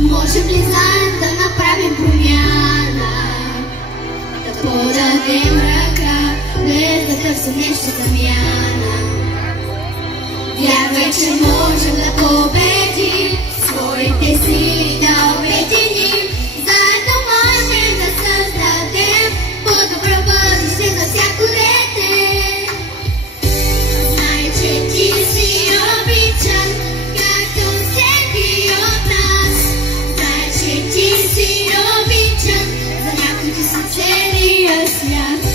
Можем ли заедно да направим промяна, да подадем ръка, без да търсим нещо замяна? Вярвай, че можем да победим, своите сили да обединим. Заедно можем да създадем по-добро бъдеще за всяко дете. Знай, че ти си обичан, както всеки от нас. Знай, че ти си обичан, за някой ти си целия свят.